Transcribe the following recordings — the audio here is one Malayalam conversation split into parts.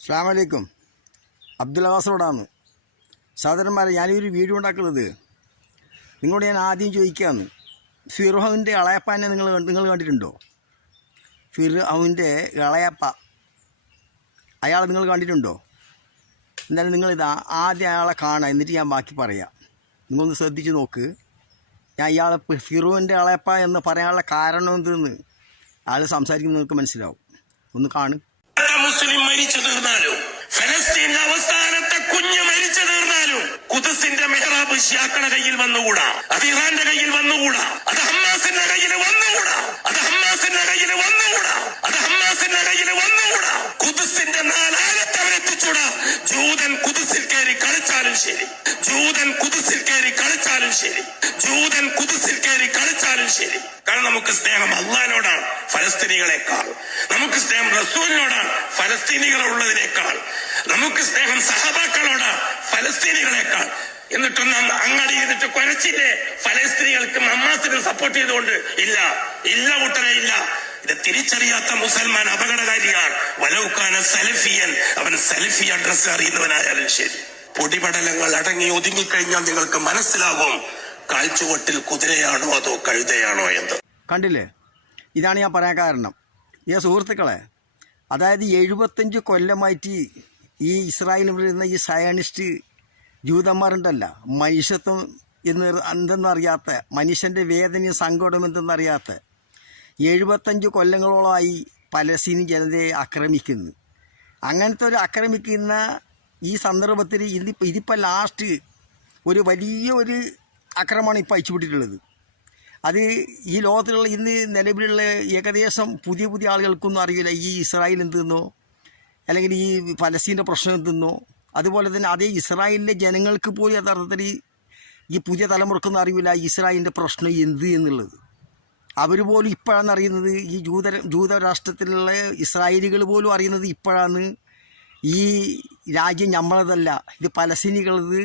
അസ്സലാമു അലൈക്കും. അബ്ദുൽ ഖാസറോടാണ്. സഹോദരന്മാരെ, ഞാനൊരു വീഡിയോ ഉണ്ടാക്കുന്നത് നിങ്ങളോട് ഞാൻ ആദ്യം ചോദിക്കുകയാണ്, ഫിർഔൻ്റെ ഇളയപ്പാനെ നിങ്ങൾ കണ്ടിട്ടുണ്ടോ? ഫിർഔൻ്റെ ഇളയപ്പ അയാളെ നിങ്ങൾ കണ്ടിട്ടുണ്ടോ? എന്നാലും നിങ്ങളിതാ ആദ്യം അയാളെ കാണാം, എന്നിട്ട് ഞാൻ ബാക്കി പറയാം. നിങ്ങളൊന്ന് ശ്രദ്ധിച്ച് നോക്ക്. ഞാൻ ഇയാളെ ഫിർഔൻ്റെ ഇളയപ്പ എന്ന് പറയാനുള്ള കാരണം എന്തെന്ന് അയാൾ സംസാരിക്കുമ്പോൾ നിങ്ങൾക്ക് മനസ്സിലാവും. ഒന്ന് കാണും. മുസ്ലിം മരിച്ചു തീർന്നാലും, ഫലസ്തീന്റെ അവസാനത്തെ കുഞ്ഞ് മരിച്ചു തീർന്നാലും ഖുദ്സിന്റെ മെഹ്റാബ് ഷിയാക്കളുടെ കയ്യിൽ വന്നുകൂടാ, അത് ഇറാന്റെ കയ്യിൽ വന്നുകൂടാ, അത് ഹമാസിന്റെ കയ്യിൽ വന്നുകൂടാ, അത് ഹമാസിന്റെ കയ്യിൽ വന്നുകൂടാ, അത് ഹമാസിന്റെ കയ്യിൽ വന്നുകൂടാ. ഖുദ്സിന്റെ നാലാലത്ത് അവരെത്തിച്ചൂടാ. ജൂതൻ ഖുദ്സിൽ കയറി കളിച്ചാലും ശരി, ജൂതൻ ഖുദ്സിൽ കയറി കളിച്ചാലും ശരി, ജൂതൻ ഖുദ്സിൽ കയറി കളിച്ചാലും ശരി. കാരണം നമുക്ക് സ്നേഹം അള്ളാഹിനോടാണ് ഫലസ്തീനികളെക്കാൾ, നമുക്ക് സ്നേഹം റസൂലിനോടാണ് ഫലസ്തീനികളുള്ളതിനേക്കാൾ, നമുക്ക് സ്നേഹം സഹബാക്കളോടാണ് ഫലസ്തീനികളെക്കാൾ. എന്നിട്ടൊന്നും അങ്ങടി ചെയ്തിട്ട് കുരച്ചില്ലേ ഫലസ്തീനികൾക്ക് ഹമാസിന് സപ്പോർട്ട് ചെയ്തുകൊണ്ട്? ഇല്ല ഇല്ല കൂട്ടരെ, ഇല്ല. ഇത് തിരിച്ചറിയാത്ത മുസൽമാൻ അപകടകാരിയാണ്. വലൗക്കാന സലഫിയൻ, അവൻ സലഫി അഡ്രസ് അറിയുന്നവനായാലും ശരി. പൊടിപടലങ്ങൾ അടങ്ങി ഒതുങ്ങിക്കഴിഞ്ഞാൽ നിങ്ങൾക്ക് മനസ്സിലാകും കാൽച്ചുവട്ടിൽ കുതിരയാണോ അതോ കഴുതയാണോ എന്ന്. കണ്ടില്ലേ? ഇതാണ് ഞാൻ പറയാൻ കാരണം. സുഹൃത്തുക്കളെ, അതായത് 75 കൊല്ലമായിട്ട് ഈ ഇസ്രായേലിൽ വരുന്ന ഈ സയണിസ്റ്റ് ജൂതന്മാരുണ്ടല്ല, മനുഷ്യത്വം എന്തെന്നറിയാത്ത, മനുഷ്യൻ്റെ വേദനയും സങ്കടം എന്തെന്നറിയാത്ത 75 കൊല്ലങ്ങളോളമായി പലസ്തീൻ ജനതയെ ആക്രമിക്കുന്നു. അങ്ങനത്തെ ഒരു ആക്രമിക്കുന്ന ഈ സന്ദർഭത്തിൽ ഇതിപ്പോൾ ലാസ്റ്റ് ഒരു വലിയ ആക്രമണമാണ് ഇപ്പോൾ അയച്ചുവിട്ടിട്ടുള്ളത്. അത് ഈ ലോകത്തിലുള്ള ഇന്ന് നിലവിലുള്ള ഏകദേശം പുതിയ ആളുകൾക്കൊന്നും അറിയില്ല ഈ ഇസ്രായേൽ എന്തെന്നോ അല്ലെങ്കിൽ ഈ പലസ്തീൻ്റെ പ്രശ്നം എന്തെന്നോ. അതുപോലെ തന്നെ അതേ ഇസ്രായേലിലെ ജനങ്ങൾക്ക് പോലും യഥാർത്ഥത്തിൽ ഈ പുതിയ തലമുറക്കൊന്നും അറിയില്ല ഇസ്രായേലിൻ്റെ പ്രശ്നം എന്ത് എന്നുള്ളത്. അവർ പോലും ഇപ്പോഴാണ് അറിയുന്നത്. ഈ ജൂതരാഷ്ട്രത്തിലുള്ള ഇസ്രായേലികൾ പോലും അറിയുന്നത് ഇപ്പോഴാണ് ഈ രാജ്യം നമ്മളതല്ല, ഇത് പലസ്തീനികളത്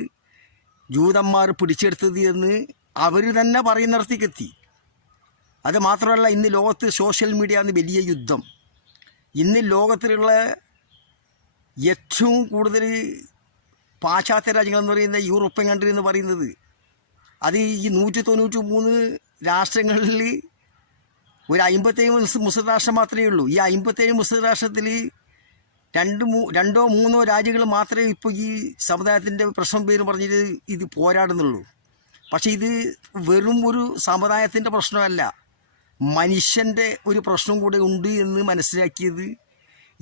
ജൂതന്മാർ പിടിച്ചെടുത്തത് എന്ന് അവർ തന്നെ പറയുന്നിടത്തേക്കെത്തി. അത് മാത്രമല്ല, ഇന്ന് ലോകത്ത് സോഷ്യൽ മീഡിയ ആണ് വലിയ യുദ്ധം. ഇന്ന് ലോകത്തിലുള്ള ഏറ്റവും കൂടുതൽ പാശ്ചാത്യ രാജ്യങ്ങളെന്ന് പറയുന്ന യൂറോപ്യൻ കൺട്രി എന്ന് പറയുന്നത്, അത് ഈ 193 രാഷ്ട്രങ്ങളിൽ ഒരു 57 മുസ്ലിം രാഷ്ട്രം മാത്രമേ ഉള്ളൂ. ഈ 57 മുസ്ലിം രാഷ്ട്രത്തിൽ 2-3 രാജ്യങ്ങൾ മാത്രമേ ഇപ്പോൾ ഈ സമുദായത്തിൻ്റെ പ്രശ്നം പേര് പറഞ്ഞിട്ട് ഇത് പോരാടുന്നുള്ളൂ. പക്ഷേ ഇത് വെറും ഒരു സമുദായത്തിൻ്റെ പ്രശ്നമല്ല, മനുഷ്യൻ്റെ ഒരു പ്രശ്നം കൂടെ ഉണ്ട് എന്ന് മനസ്സിലാക്കിയത്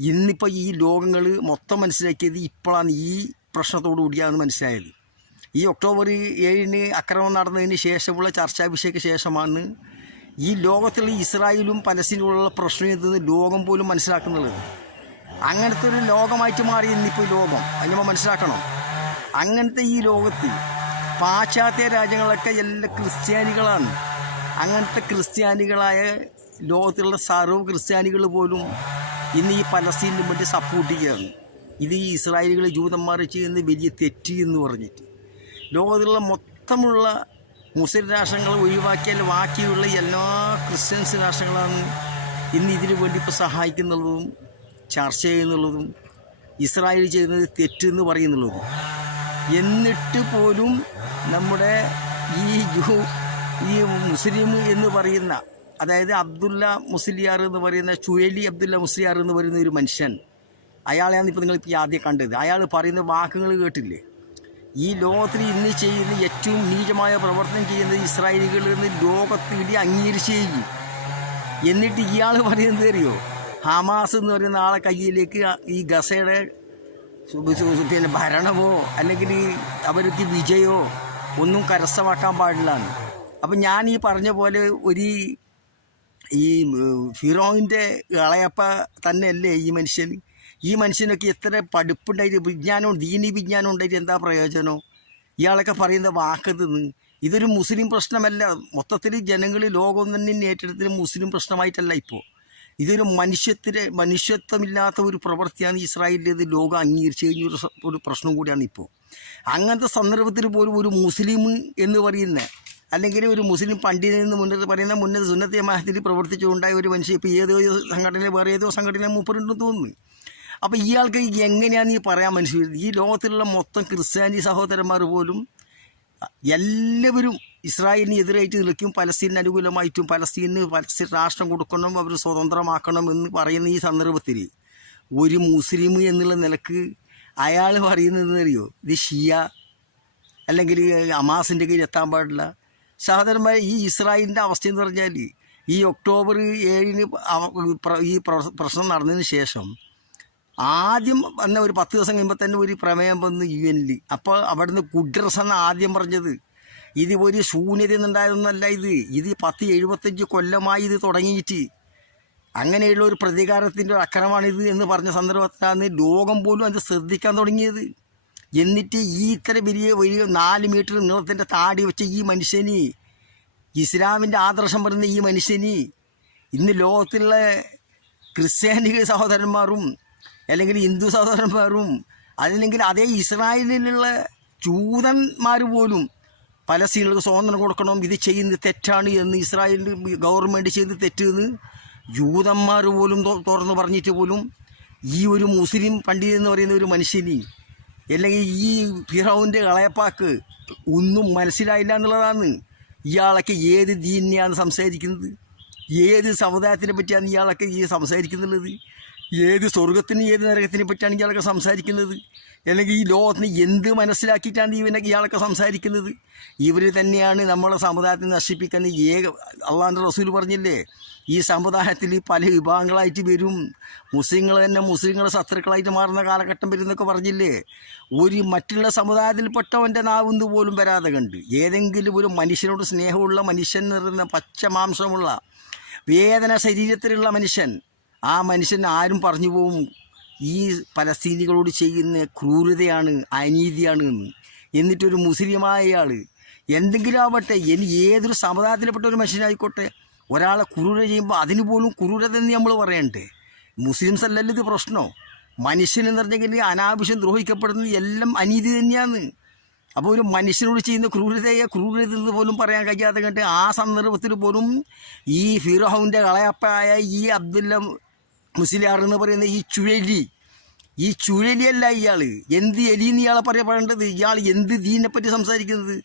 ഇന്നിപ്പോൾ ഈ ലോകങ്ങൾ മൊത്തം മനസ്സിലാക്കിയത് ഇപ്പോഴാണ്. ഈ പ്രശ്നത്തോടു കൂടിയാണ് മനസ്സിലായത്. ഈ ഒക്ടോബർ 7 ആക്രമണം നടന്നതിന് ശേഷമുള്ള ചർച്ചാ വിഷയക്ക് ശേഷമാണ് ഈ ലോകത്തുള്ള ഇസ്രായേലും പലസ്തീനുള്ള പ്രശ്നം എന്തെന്ന് ലോകം പോലും മനസ്സിലാക്കുന്നത്. അങ്ങനത്തെ ഒരു ലോകമായിട്ട് മാറി ഇന്നിപ്പോൾ ലോകം. അത് നമ്മൾ മനസ്സിലാക്കണം. അങ്ങനത്തെ ഈ ലോകത്ത് പാശ്ചാത്യ രാജ്യങ്ങളൊക്കെ എല്ലാം ക്രിസ്ത്യാനികളാണ്. അങ്ങനത്തെ ക്രിസ്ത്യാനികളായ ലോകത്തിലുള്ള സർവ്വ ക്രിസ്ത്യാനികൾ പോലും ഇന്ന് ഈ പലസ്തീനിന് വേണ്ടി സപ്പോർട്ട് ചെയ്യുകയാണ്. ഇത് ഈ ഇസ്രായേലുകൾ ജൂതന്മാർ ചെയ്യുന്ന വലിയ തെറ്റ് എന്ന് പറഞ്ഞിട്ട് ലോകത്തിലുള്ള മൊത്തമുള്ള മുസ്ലിം രാഷ്ട്രങ്ങൾ ഒഴിവാക്കിയാൽ ബാക്കിയുള്ള എല്ലാ ക്രിസ്ത്യൻസ് രാഷ്ട്രങ്ങളാണ് ഇന്ന് ഇതിനു വേണ്ടി ഇപ്പോൾ സഹായിക്കുന്നുള്ളതും ചർച്ച ചെയ്യുന്നുള്ളതും ഇസ്രായേൽ ചെയ്യുന്നത് തെറ്റെന്ന് പറയുന്നുള്ളതും. എന്നിട്ട് പോലും നമ്മുടെ ഈ മുസ്ലിം എന്ന് പറയുന്ന, അതായത് അബ്ദുല്ല മുസ്ലിയാർ എന്ന് പറയുന്ന, ചുഴലി അബ്ദുല്ല മുസ്ലിയാർ എന്ന് പറയുന്ന ഒരു മനുഷ്യൻ, അയാളെയാണ് ഇപ്പോൾ നിങ്ങളിപ്പോൾ ആദ്യം കണ്ടത്. അയാൾ പറയുന്ന വാക്കുകൾ കേട്ടില്ലേ? ഈ ലോകത്തിൽ ഇന്ന് ചെയ്യുന്ന ഏറ്റവും നീചമായ പ്രവർത്തനം ചെയ്യുന്നത് ഇസ്രായേലികൾ എന്ന് ലോകത്തിൽ അംഗീകരിച്ച് ചെയ്യും. എന്നിട്ട് ഇയാൾ പറയുന്നത് അറിയോ? ഹമാസ് എന്ന് പറയുന്ന ആളെ കയ്യിലേക്ക് ഈ ഗസയുടെ പിന്നെ ഭരണമോ അല്ലെങ്കിൽ അവർക്ക് വിജയമോ ഒന്നും കരസ്ഥമാക്കാൻ പാടില്ലാണ്. അപ്പം ഞാൻ ഈ പറഞ്ഞ പോലെ ഈ ഫിറോവിൻ്റെ ഇളയപ്പ തന്നെയല്ലേ ഈ മനുഷ്യനൊക്കെ എത്ര പഠിപ്പുണ്ടായിട്ട്, വിജ്ഞാനം, ദീനി വിജ്ഞാനം ഉണ്ടായിട്ട് എന്താ പ്രയോജനം? ഇയാളൊക്കെ പറയുന്ന വാക്കതെന്ന് ഇതൊരു മുസ്ലിം പ്രശ്നമല്ല. മൊത്തത്തിൽ ജനങ്ങൾ ലോകം തന്നെ ഏറ്റെടുത്തിന് മുസ്ലിം പ്രശ്നമായിട്ടല്ല ഇപ്പോൾ. ഇതൊരു മനുഷ്യത്വമില്ലാത്ത ഒരു പ്രവൃത്തിയാണ് ഇസ്രായേലിലേത്. ലോകം അംഗീകരിച്ച് കഴിഞ്ഞൊരു ഒരു പ്രശ്നം കൂടിയാണ് ഇപ്പോൾ. അങ്ങനത്തെ സന്ദർഭത്തിൽ പോലും ഒരു മുസ്ലിം എന്ന് പറയുന്ന, അല്ലെങ്കിൽ ഒരു മുസ്ലിം പണ്ഡിതനെന്ന് മുന്നേ പറയുന്ന മുന്നേ സുന്നത്തെ ജമാഅത്തിൽ പ്രവർത്തിച്ചുകൊണ്ടായ ഒരു മനുഷ്യൻ ഇപ്പോൾ വേറെ ഏതോ സംഘടന മൂപ്പരുണ്ടെന്ന് തോന്നുന്നു. അപ്പോൾ ഇയാൾക്ക് എങ്ങനെയാണെന്ന് ഈ പറയാൻ മനസ്സിലായത്? ഈ ലോകത്തിലുള്ള മൊത്തം ക്രിസ്ത്യാനി സഹോദരന്മാർ പോലും എല്ലാവരും ഇസ്രായേലിന് എതിരായിട്ട് നിൽക്കും, പലസ്തീനിന് അനുകൂലമായിട്ടും പലസ്തീൻ രാഷ്ട്രം കൊടുക്കണം, അവർ സ്വതന്ത്രമാക്കണം എന്ന് പറയുന്ന ഈ സന്ദർഭത്തിൽ ഒരു മുസ്ലിം എന്നുള്ള നിലക്ക് അയാൾ പറയുന്നത് അറിയോ, ഇത് ഷിയ അല്ലെങ്കിൽ ഹമാസിൻ്റെ കയ്യിൽ എത്താൻ പാടില്ല. സഹോദരന്മാർ, ഈ ഇസ്രായേലിൻ്റെ അവസ്ഥയെന്ന് പറഞ്ഞാൽ ഈ ഒക്ടോബർ 7-ന് ഈ പ്രശ്നം നടന്നതിന് ശേഷം ആദ്യം വന്ന ഒരു 10 ദിവസം കഴിയുമ്പോൾ തന്നെ ഒരു പ്രമേയം വന്നു UN-ൽ. അപ്പോൾ അവിടുന്ന് ഗുഡ്രസ് എന്ന ആദ്യം പറഞ്ഞത് ഇത് ഒരു ശൂന്യത എന്നുണ്ടായതൊന്നല്ല, ഇത് 10-75 കൊല്ലമായി ഇത് തുടങ്ങിയിട്ട് അങ്ങനെയുള്ള ഒരു പ്രതികാരത്തിൻ്റെ ഒരു അക്രമമാണിത് എന്ന് പറഞ്ഞ സന്ദർഭത്തിലാണ് ലോകം പോലും അത് ശ്രദ്ധിക്കാൻ തുടങ്ങിയത്. എന്നിട്ട് ഈ ഇത്ര വലിയ 4 മീറ്റർ നീളത്തിൻ്റെ താടി വെച്ച ഈ മനുഷ്യന്, ഇസ്ലാമിൻ്റെ ആദർശം പറയുന്ന ഈ മനുഷ്യന് ഇന്ന് ലോകത്തുള്ള ക്രിസ്ത്യാനി സഹോദരന്മാരും അല്ലെങ്കിൽ ഹിന്ദു സഹോദരന്മാരും അതല്ലെങ്കിൽ അതേ ഇസ്രായേലിലുള്ള ജൂതന്മാർ പോലും പലസ്തീനുകൾക്ക് സ്വാതന്ത്ര്യം കൊടുക്കണം, ഇത് ചെയ്യുന്നത് തെറ്റാണ് എന്ന് ഇസ്രായേൽ ഗവൺമെൻറ് ചെയ്ത് തെറ്റെന്ന് ജൂതന്മാർ പോലും തുറന്ന് പറഞ്ഞിട്ട് പോലും ഈ ഒരു മുസ്ലിം പണ്ഡിതൻ എന്ന് പറയുന്ന ഒരു മനുഷ്യന് അല്ലെങ്കിൽ ഈ ഫിറൗൻ്റെ കളയപ്പാക്ക് ഒന്നും മനസ്സിലായില്ല എന്നുള്ളതാണ്. ഇയാളൊക്കെ ഏത് ദീനിനെയാണ് സംസാരിക്കുന്നത്? ഏത് സമുദായത്തിനെ പറ്റിയാണ് ഇയാളൊക്കെ ഈ സംസാരിക്കുന്നുള്ളത്? ഏത് സ്വർഗത്തിനും ഏത് നരകത്തിനെ പറ്റിയാണ് ഇയാളൊക്കെ സംസാരിക്കുന്നത്? അല്ലെങ്കിൽ ഈ ലോകത്തിന് എന്ത് മനസ്സിലാക്കിയിട്ടാണ് ഇയാളൊക്കെ സംസാരിക്കുന്നത്? ഇവർ തന്നെയാണ് നമ്മളെ സമുദായത്തെ നശിപ്പിക്കുന്ന അള്ളാഹുവിൻ്റെ റസൂൽ പറഞ്ഞില്ലേ, ഈ സമുദായത്തിൽ പല വിഭാഗങ്ങളായിട്ട് വരും, മുസ്ലിങ്ങൾ തന്നെ മുസ്ലിങ്ങളെ ശത്രുക്കളായിട്ട് മാറുന്ന കാലഘട്ടം വരുന്നൊക്കെ പറഞ്ഞില്ലേ. ഒരു മറ്റുള്ള സമുദായത്തിൽപ്പെട്ടവൻ്റെ നാവുന്ന് പോലും വരാതെ കണ്ട് ഏതെങ്കിലും ഒരു മനുഷ്യനോട് സ്നേഹമുള്ള മനുഷ്യൻ നിറഞ്ഞ പച്ച മാംസമുള്ള വേദന ശരീരത്തിലുള്ള മനുഷ്യൻ, ആ മനുഷ്യൻ ആരും പറഞ്ഞു പോവും ഈ പലസ്തീനികളോട് ചെയ്യുന്ന ക്രൂരതയാണ്, അനീതിയാണ് എന്ന്. എന്നിട്ടൊരു മുസ്ലിമായ ആൾ എന്തെങ്കിലും ആവട്ടെ, ഇനി ഏതൊരു സമുദായത്തിൽപ്പെട്ട ഒരു മനുഷ്യനായിക്കോട്ടെ, ഒരാളെ ക്രൂരത ചെയ്യുമ്പോൾ അതിന് പോലും ക്രൂരത എന്ന് നമ്മൾ പറയണ്ടേ? മുസ്ലിംസ് അല്ലല്ലോ ഇത് പ്രശ്നമോ? മനുഷ്യനെന്ന് പറഞ്ഞെങ്കിൽ അനാവശ്യം ദ്രോഹിക്കപ്പെടുന്നത് എല്ലാം അനീതി തന്നെയാണ്. അപ്പോൾ ഒരു മനുഷ്യനോട് ചെയ്യുന്ന ക്രൂരതയെ ക്രൂരത എന്ന് പോലും പറയാൻ കഴിയാതെ കണ്ട് ആ സന്ദർഭത്തിൽ പോലും ഈ ഫിറൗൻ്റെ കളയപ്പായ ഈ അബ്ദുല്ല മുസ്ലിയാർ എന്ന് പറയുന്ന ഈ ചുഴലിയല്ല ഇയാൾ. എന്ത് എലിന്ന് ഇയാളെ പറയപ്പെടേണ്ടത്? ഇയാൾ എന്ത് ദീനിനെപ്പറ്റി സംസാരിക്കുന്നത്?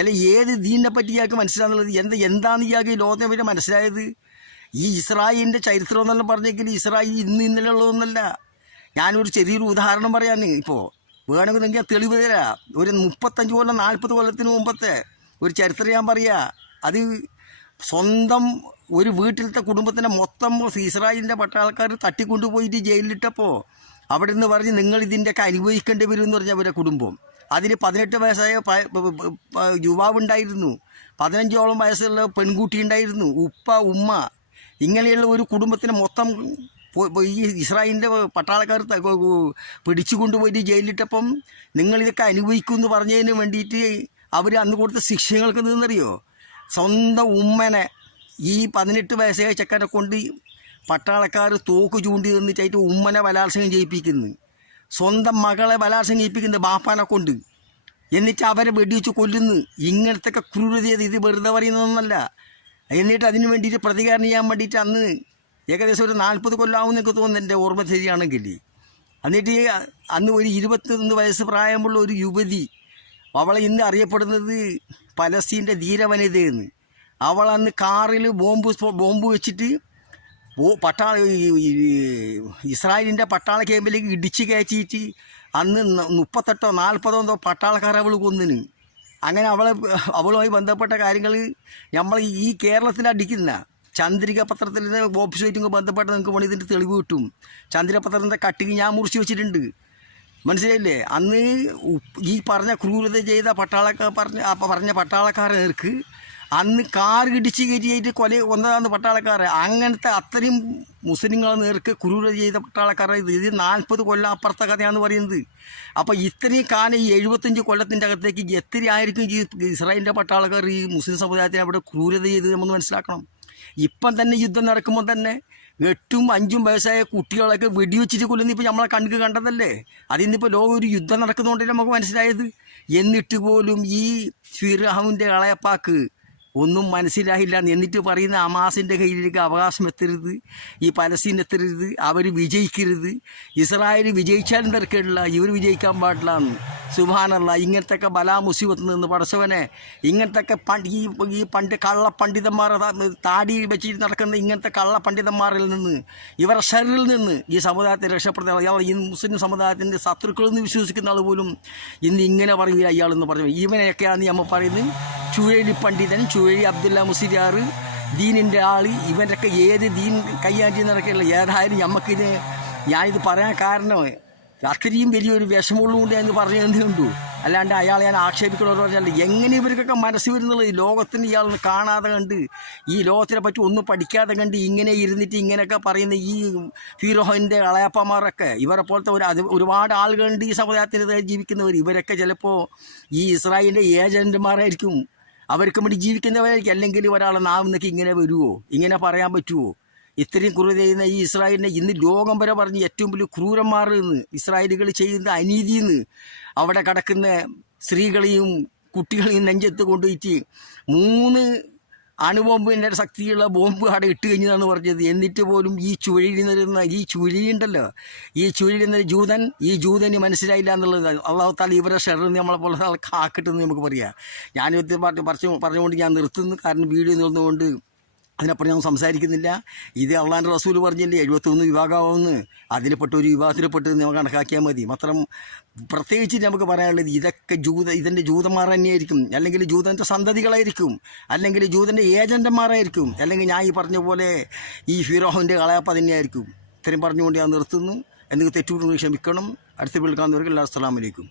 അല്ല ഏത് ദീനിനെപ്പറ്റി ഇയാൾക്ക് മനസ്സിലാകുന്നുള്ളത്? എന്താണ് ഇയാൾക്ക് ഈ ലോകത്തെ പറ്റി മനസ്സിലായത്? ഈ ഇസ്രായേലിൻ്റെ ചരിത്രം എന്നെല്ലാം പറഞ്ഞെങ്കിൽ ഇസ്രായേൽ ഇന്നലെ ഉള്ളതൊന്നല്ല. ഞാനൊരു ചെറിയൊരു ഉദാഹരണം പറയാൻ ഇപ്പോൾ വേണമെങ്കിൽ തെളിവ് തരാം. ഒരു 35 കൊല്ലം 40 കൊല്ലത്തിന് മുമ്പത്തെ ഒരു ചരിത്രം ഞാൻ പറയാ. അത് സ്വന്തം ഒരു വീട്ടിലത്തെ കുടുംബത്തിൻ്റെ മൊത്തം ഇസ്രായേലിൻ്റെ പട്ടാൾക്കാർ തട്ടിക്കൊണ്ടുപോയിട്ട് ജയിലിലിട്ടപ്പോൾ അവിടെ നിന്ന് പറഞ്ഞ് നിങ്ങൾ ഇതിൻ്റെയൊക്കെ അനുഭവിക്കേണ്ടി വരും എന്ന് പറഞ്ഞ അവരുടെ കുടുംബം. അതിൽ 18 വയസ്സായ യുവാവുണ്ടായിരുന്നു, 15ഓളം വയസ്സുള്ള പെൺകുട്ടി ഉണ്ടായിരുന്നു, ഉപ്പ ഉമ്മ, ഇങ്ങനെയുള്ള ഒരു കുടുംബത്തിന് മൊത്തം ഈ ഇസ്രായേലിൻ്റെ പട്ടാളക്കാർ പിടിച്ചു കൊണ്ടുപോയിട്ട് ജയിലിലിട്ടപ്പം നിങ്ങളിതൊക്കെ അനുഭവിക്കുമെന്ന് പറഞ്ഞതിന് വേണ്ടിയിട്ട് അവർ അന്ന് കൊടുത്ത ശിക്ഷകൾക്ക് നിന്നറിയോ? സ്വന്തം ഉമ്മനെ ഈ 18 വയസ്സായ ചെക്കനെ കൊണ്ട് പട്ടാളക്കാർ തോക്ക് ചൂണ്ടി നിന്നിട്ടായിട്ട് ഉമ്മനെ ബലാത്സംഗം ചെയ്യിപ്പിക്കുന്നു, സ്വന്തം മകളെ ബലാത്സംഗം ചെയ്യിപ്പിക്കുന്നത് ബാപ്പാനെ കൊണ്ട്, എന്നിട്ട് അവരെ വെടിവെച്ച് കൊല്ലുന്നു. ഇങ്ങനത്തെ ക്രൂരത ഇത് വെറുതെ പറയുന്നതൊന്നല്ല. എന്നിട്ട് അതിന് വേണ്ടിയിട്ട് പ്രതികാരം ചെയ്യാൻ വേണ്ടിയിട്ട് അന്ന് ഏകദേശം ഒരു 40 കൊല്ലമാവുമെന്നൊക്കെ തോന്നുന്നു എൻ്റെ ഓർമ്മ ശരിയാണെങ്കിൽ. എന്നിട്ട് അന്ന് ഒരു 21 വയസ്സ് പ്രായമുള്ള ഒരു യുവതി, അവളെ ഇന്ന് അറിയപ്പെടുന്നത് പലസ്തീൻ്റെ ധീരവനിതയെന്ന്. അവൾ അന്ന് കാറിൽ ബോംബ് വെച്ചിട്ട് ഇസ്രായേലിൻ്റെ പട്ടാള ക്യാമ്പിലേക്ക് ഇടിച്ച് കയറ്റിയിട്ട് അന്ന് 38 40 പട്ടാളക്കാരെ അവൾ കൊന്നിന്. അങ്ങനെ അവളുമായി ബന്ധപ്പെട്ട കാര്യങ്ങൾ നമ്മൾ ഈ കേരളത്തിൽ അടിക്കുന്ന ചന്ദ്രിക പത്രത്തിൽ ഓഫീസുമായിട്ട് ബന്ധപ്പെട്ട് നിങ്ങൾക്ക് വേണ്ടി ഇതിൻ്റെ തെളിവ് കിട്ടും. ചന്ദ്രിക പത്രത്തിൻ്റെ കട്ടിങ് ഞാൻ മുറിച്ച് വെച്ചിട്ടുണ്ട്, മനസ്സിലായില്ലേ? അന്ന് ഈ പറഞ്ഞ ക്രൂരത ചെയ്ത പറഞ്ഞ പട്ടാളക്കാർക്ക് അന്ന് കാർ ഇടിച്ച് കയറ്റിയായിട്ട് കൊന്നതാന്ന് പട്ടാളക്കാരെ. അങ്ങനത്തെ അത്രയും മുസ്ലിങ്ങളെ നേർക്ക് ക്രൂരത ചെയ്ത പട്ടാളക്കാരെ ഇത് 40 കൊല്ലം അപ്പുറത്തെ കഥയാണെന്ന് പറയുന്നത്. അപ്പോൾ ഇത്രയും കാലം ഈ 75 കൊല്ലത്തിൻ്റെ അകത്തേക്ക് എത്രയായിരിക്കും ഈ ഇസ്രായേലിൻ്റെ പട്ടാളക്കാർ ഈ മുസ്ലിം സമുദായത്തിന് അവിടെ ക്രൂരത ചെയ്ത് നമ്മൾ മനസ്സിലാക്കണം. ഇപ്പം തന്നെ യുദ്ധം നടക്കുമ്പോൾ തന്നെ 8ഉം 5ഉം വയസ്സായ കുട്ടികളൊക്കെ വെടിവെച്ചിട്ട് കൊല്ലുന്ന ഇപ്പോൾ നമ്മളെ കണ്ണുക്ക് കണ്ടതല്ലേ. അതിന്നിപ്പോൾ ലോകം ഒരു യുദ്ധം നടക്കുന്നതുകൊണ്ടല്ലേ നമുക്ക് മനസ്സിലായത്. എന്നിട്ട് പോലും ഈ ഫിർഔൻ്റെ കളയപ്പാക്ക് ഒന്നും മനസ്സിലായില്ല എന്നിട്ട് പറയുന്ന ഹമാസിൻ്റെ കയ്യിലേക്ക് അവകാശം എത്തരുത്, ഈ പലസ്തീൻ എത്തരുത്, അവർ വിജയിക്കരുത്, ഇസ്രായേൽ വിജയിച്ചാലും തിരക്കില്ല, ഇവർ വിജയിക്കാൻ പാടില്ല എന്ന്. സുബ്ഹാനല്ലാ, ഇങ്ങനത്തെയൊക്കെ ബലാ മുസീബത്ത് നിന്ന് പടച്ചവനെ, ഇങ്ങനത്തെയൊക്കെ ഈ പണ്ട് കള്ള പണ്ഡിതന്മാർ താടി വെച്ച് നടക്കുന്ന ഇങ്ങനത്തെ കള്ള പണ്ഡിതന്മാരിൽ നിന്ന്, ഇവരുടെ ഷറിൽ നിന്ന് ഈ സമുദായത്തെ രക്ഷപ്പെടുത്ത അയാൾ ഈ മുസ്ലിം സമുദായത്തിൻ്റെ ശത്രുക്കളെന്ന് വിശ്വസിക്കുന്ന ആൾ പോലും ഇന്ന് ഇങ്ങനെ പറയില്ല അയാളെന്ന് പറഞ്ഞു. ഇവനെയൊക്കെയാണ് നമ്മൾ പറയുന്നത് ചുഴലി പണ്ഡിതൻ, ചുഴലി അബ്ദുല്ല മുസ്ലിയാർ, ദീനിൻ്റെ ആൾ, ഇവൻ്റെയൊക്കെ ഏത് ദീൻ കൈയാറ്റി നടക്കുകയുള്ള. ഏതായാലും നമുക്കിത് ഞാനിത് പറയാൻ കാരണം അത്രയും വലിയൊരു വിഷമമുള്ളതുകൊണ്ട് എന്ന് പറഞ്ഞു എന്തുകൊണ്ടു, അല്ലാണ്ട് അയാളെ ഞാൻ ആക്ഷേപിക്കണമെന്ന് പറഞ്ഞാൽ എങ്ങനെ ഇവർക്കൊക്കെ മനസ്സ് വരുന്നുള്ളത്. ലോകത്തിന് ഇയാളൊന്ന് കാണാതെ കണ്ട്, ഈ ലോകത്തിനെ പറ്റി ഒന്നും പഠിക്കാതെ കണ്ട് ഇങ്ങനെ ഇരുന്നിട്ട് ഇങ്ങനെയൊക്കെ പറയുന്ന ഈ ഫിറോഹിൻ്റെ അളയപ്പന്മാരൊക്കെ, ഇവരെ പോലത്തെ ഒരുപാട് ആളുകളുണ്ട് ഈ സമുദായത്തിന് ജീവിക്കുന്നവർ. ഇവരൊക്കെ ചിലപ്പോൾ ഈ ഇസ്രായേലിൻ്റെ ഏജൻറ്റുമാരായിരിക്കും, അവർക്ക് വേണ്ടി ജീവിക്കുന്നവരായിരിക്കും. അല്ലെങ്കിൽ ഒരാളെ നാവിന്നൊക്കെ ഇങ്ങനെ വരുമോ, ഇങ്ങനെ പറയാൻ പറ്റുമോ? ഇത്രയും ക്രൂരത ചെയ്യുന്ന ഈ ഇസ്രായേലിനെ ഇന്ന് ലോകം വരെ പറഞ്ഞ് ഏറ്റവും വലിയ ക്രൂരന്മാർ എന്ന്, ഇസ്രായേലുകൾ ചെയ്യുന്ന അനീതിന്ന്, അവിടെ കിടക്കുന്ന സ്ത്രീകളെയും കുട്ടികളെയും നെഞ്ചത്ത് കൊണ്ടുപോയിട്ട് 3 അണുബോംബിൻ്റെ ശക്തിയുള്ള ബോംബ് അവിടെ ഇട്ട് കഴിഞ്ഞതാണെന്ന് പറഞ്ഞത്. എന്നിട്ട് പോലും ഈ ചുഴലിരുന്ന ഈ ചുഴലിയുണ്ടല്ലോ, ഈ ചുഴലിരുന്ന ജൂതൻ, ഈ ജൂതന് മനസ്സിലായില്ല എന്നുള്ളത്. അള്ളാഹു താല ഇവരെ ഷെറിന്ന് നമ്മളെ പോലെ ആക്കിട്ടെന്ന് നമുക്ക് പറയാം. ഞാനിത് പറഞ്ഞുകൊണ്ട് ഞാൻ നിർത്തുന്നു, കാരണം വീഡിയോ നിർന്നുകൊണ്ട് അതിനപ്പുറം ഞാൻ സംസാരിക്കുന്നില്ല. ഇത് അള്ളാൻ്റെ റസൂൽ പറഞ്ഞില്ലേ 71 വിഭാഗമാവുമെന്ന്, അതിൽപ്പെട്ട ഒരു വിഭാഗത്തിൽപ്പെട്ട് നമുക്ക് കണക്കാക്കിയാൽ മതി. മാത്രം പ്രത്യേകിച്ച് നമുക്ക് പറയാനുള്ളത് ഇതൊക്കെ ഇതിൻ്റെ ജൂതന്മാർ തന്നെയായിരിക്കും, അല്ലെങ്കിൽ ജൂതൻ്റെ സന്തതികളായിരിക്കും, അല്ലെങ്കിൽ ജൂതൻ്റെ ഏജൻറ്റന്മാരായിരിക്കും, അല്ലെങ്കിൽ ഞാൻ ഈ പറഞ്ഞ പോലെ ഈ ഫിറോഹിൻ്റെ കളയപ്പ തന്നെയായിരിക്കും. ഇത്രയും പറഞ്ഞുകൊണ്ട് ഞാൻ നിർത്തുന്നു. എന്തെങ്കിലും തെറ്റുകൂടി ക്ഷമിക്കണം. അടുത്ത വിളിക്കാവുന്നവർക്ക് അസ്സലാമു അലൈക്കും.